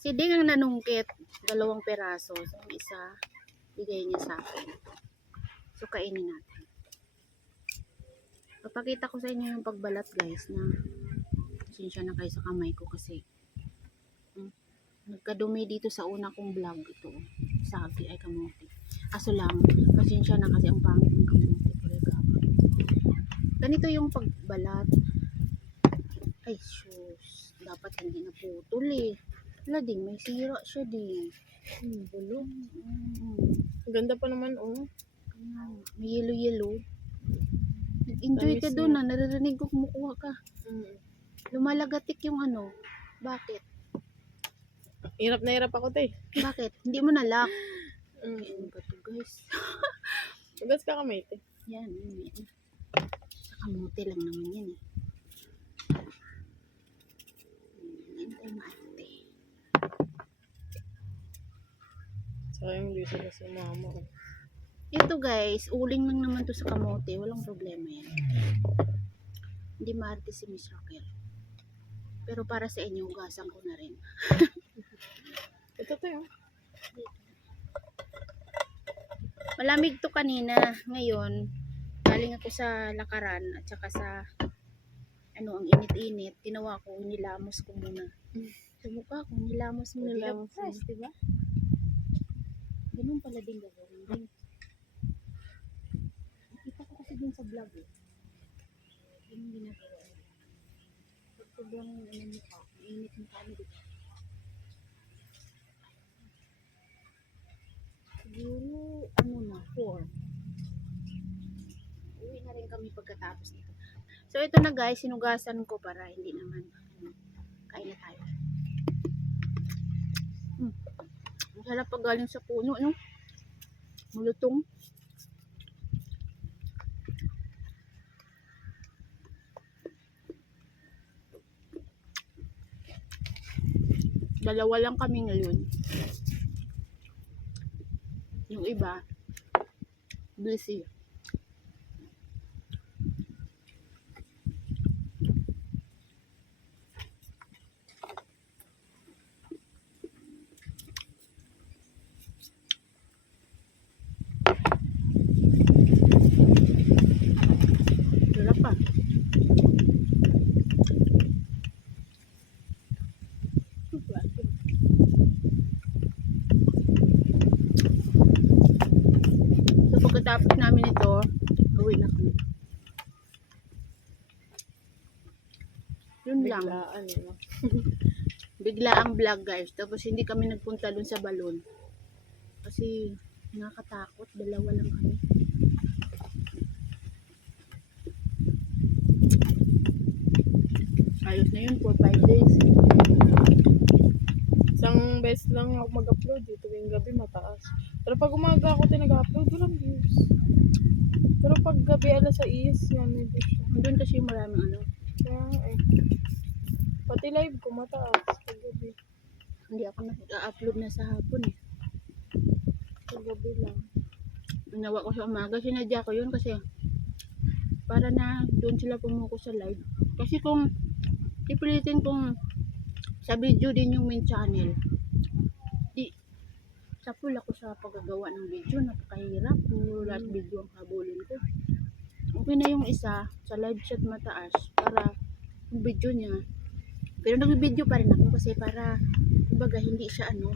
Si Ding ang nanungkit, 2 peraso. So, isa, bigay niya sa akin. So, kainin natin. Papakita ko sa inyo yung pagbalat, guys, na pasensya na kayo sa kamay ko kasi nagkadumi dito sa una kong vlog. Ito, sabi ay kamuti. Kaso lang, pasensya na kasi ang pangit ng kamuti. Ganito yung pagbalat. Ay, sus. Dapat hindi naputol eh. Wala din, may sira siya din. Bulok. Ganda pa naman, oh. May yellow-yellow. Nag-enjoy ka doon na. Naririnig ko kumukuha ka. Lumalagatik yung ano. Bakit? Hirap na hirap ako, te. Bakit? Hindi mo na-lock. Ano ba ito, guys? Ugas ka kamay, te. Yan. Sa kamuti lang naman yan eh. Hintay maarte. Saka yung juice na sa mama ko. Ito guys, uling lang naman to sa kamote. Walang problema yan. Hindi maarte si Miss Raquel. Pero para sa inyo, hugasan ko na rin. Ito tayo. Malamig to kanina. Ngayon, galing ako sa lakaran at saka sa ang init-init. Ginawa ko, nilamos ko muna. Sa mukha ko, nilamos mo. Nilamos mo. Diba? Ganun pala din gagawin din. Nakita ko kasi din sa vlog eh. Yung ginagawa. Pag sobrang mukha, mainit mukha mo dito. Siguro, 4. Uwi na rin kami pagkatapos nito. So, ito na guys, sinugasan ko para hindi naman kain na tayo. Ang sarap pag galing sa puno, no? Malutong. Dalawa lang kami ngayon. Yung iba, busy. Sarap pa. So pagkatapos namin ito, uwi na kami. Yun lang. Biglaan, eh, no? Bigla ang vlog guys. Tapos hindi kami nagpunta dun sa balon. Kasi nakakatakot. 2 lang kami. Ayos na yun for 5 days. Isang beses lang ako mag-upload dito tuwing gabi mataas. Pero pag umaga ako nag-upload, walang views. Pero pag gabi alas 6, yan may views siya. Doon kasi maraming ano. Kaya eh. Pati live ko mataas pag gabi. Hindi ako nag-upload na sa hapon eh. Pag gabi lang. Ginawa ko sa umaga. Sinadya ko yun kasi para na doon sila pumuko sa live. Kasi kung ipilitin kong sa video din yung main channel, di sa full ako sa paggagawa ng video. Napakahirap. Puro lahat video ang habulin ko. Okay na yung isa sa live chat mataas para yung video niya. Pero nag-video pa rin ako kasi para kumbaga hindi siya ang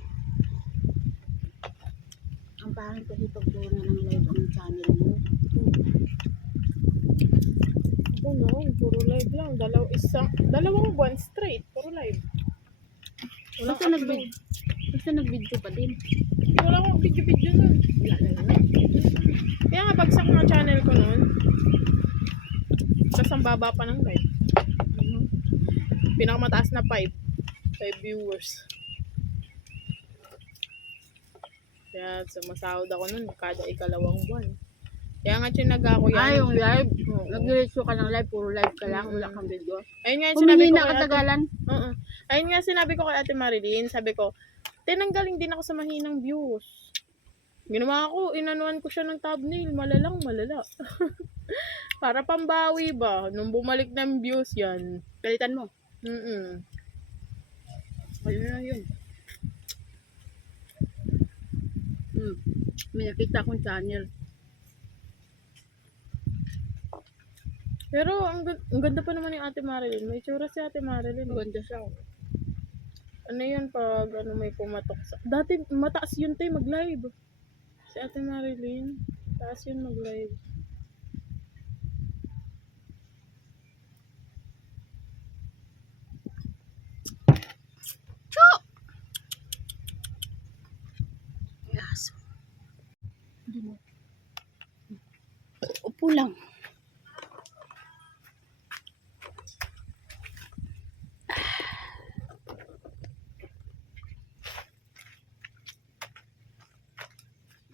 pangit kasi pag puro na lang live ang channel mo. Ako noon, puro live lang. Dalawang buwan straight, puro live. Basta nag-video pa din. Wala akong video nun. Wala na lang. Kaya nga bagsak ng channel ko noon. Tapos ang baba pa ng live. Pinakamataas na 5 viewers. Kaya sumasahod ako nun kada ikalawang buwan. Kaya nga tinaga ko yan. Yung live. Nag-diretso ka ng live. Puro live ka lang. Wala kang video. Ayun nga sinabi ko na katagalan. Ayun nga sinabi ko kay Ate Marilyn. Sabi ko, tinanggaling din ako sa mahinang views. Ginawa ko, inanuan ko siya ng thumbnail. Malala. Para pambawi ba? Nung bumalik ng views yan. Palitan mo. Ayun Ayun na yun. May nakita akong channel. Pero ang ganda pa naman yung Ate Marilyn. May tsura si Ate Marilyn. Maganda siya. Ano yun pag may pumatok sa... Dati mataas yun tayo mag-live. Si Ate Marilyn. Taas yun mag-live. Yes. Upo lang.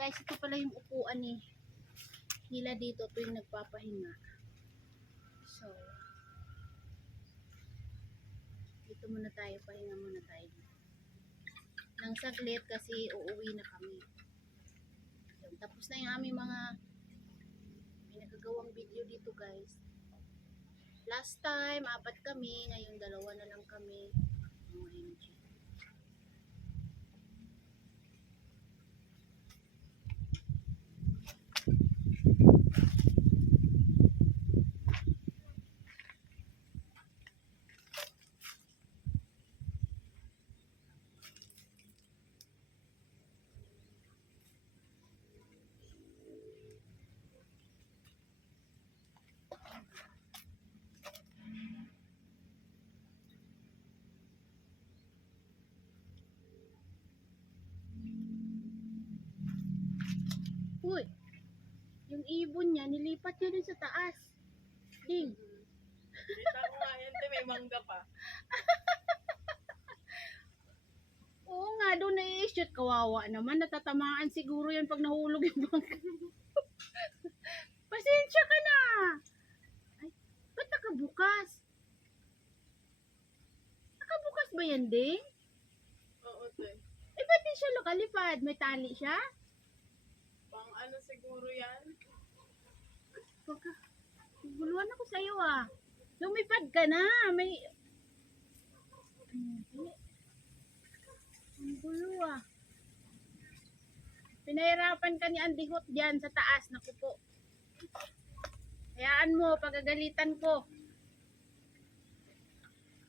Guys, ito pala yung upuan nila dito tuwing nagpapahinga. So, dito muna tayo, pahinga muna tayo. Nang saglit kasi uuwi na kami. So, tapos na yung aming mga pinagagawang video dito guys. Last time, 4 kami. Ngayon, 2 na lang kami. OMG. Uy, yung ibon niya, nilipat niya dun sa taas. Ding. Kita ko nga yan, may mangga pa. Oo nga, doon na-i-shoot. Kawawa naman, natatamaan siguro yan pag nahulog yung bangka. Pasensya ka na. Ay, ba't nakabukas? Nakabukas ba yan, Ding? Oo, te. Eh, ba't di siya nakalipad? May tali siya? Pang ano siguro yan? Pagka, guluhan ako sa'yo ah. Lumipad ka na. May... Ang gulo ah. Pinahirapan ka ni Andy Hot dyan sa taas. Naku po. Hayaan mo, pagagalitan ko.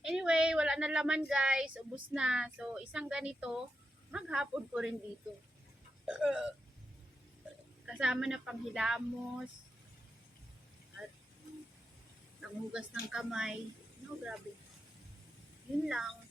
Anyway, wala na laman guys. Ubus na. So, isang ganito, maghapon ko rin dito. Kasama na panghilamos. At nanghugas ng kamay. No, grabe. Yun lang.